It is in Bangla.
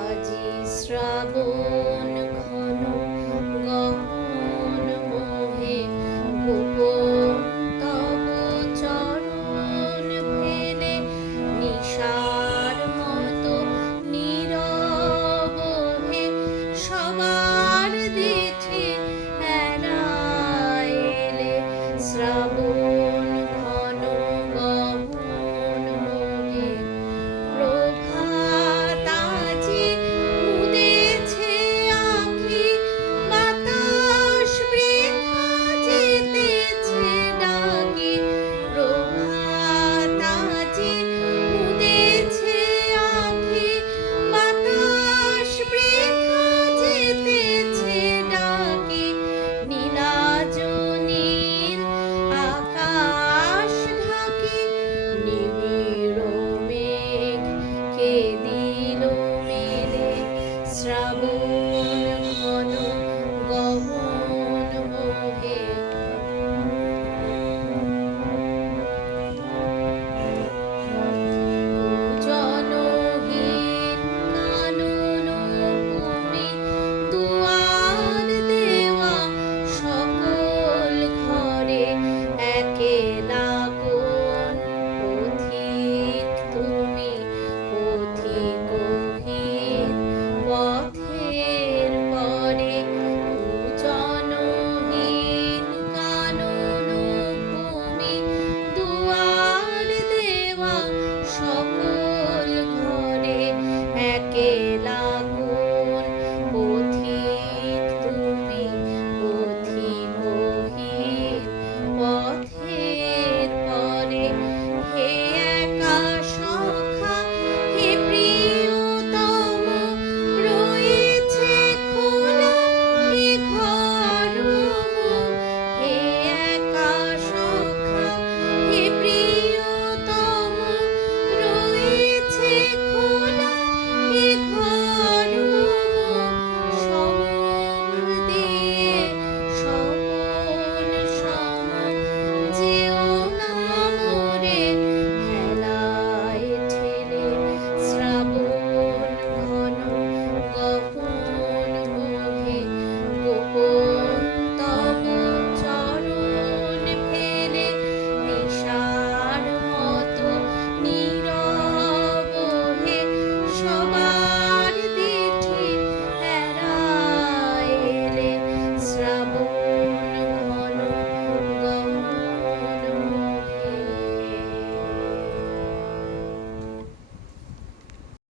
আজি শ্রাবণ ঘন গহন মোহে গোপন তব চরণ ফেলে নিশার মতো নীরব হে সবার দেখে এড়াইলে শ্রাবণ ঘন গহন মোহে প্রভাত আজি মুদেছে আঁখি বাতাস বৃথা যেতেছে ডাকি প্রভাত আজি মুদেছে আঁখি বাতাস বৃথা যেতেছে ডাকি নীলাজ নীল আকাশ ঢাকি নিবিড় মেঘ কে দিল মেলে শ্রাবণ ঘন গহন মোহে জনহীন কানন ভূমি দুয়ার দেওয়া সকল ঘরে একেলা কোন পথিক তুমি পথিকহীন পথের পরে জনহীন কানন ভূমি দুয়ার দেওয়া সকল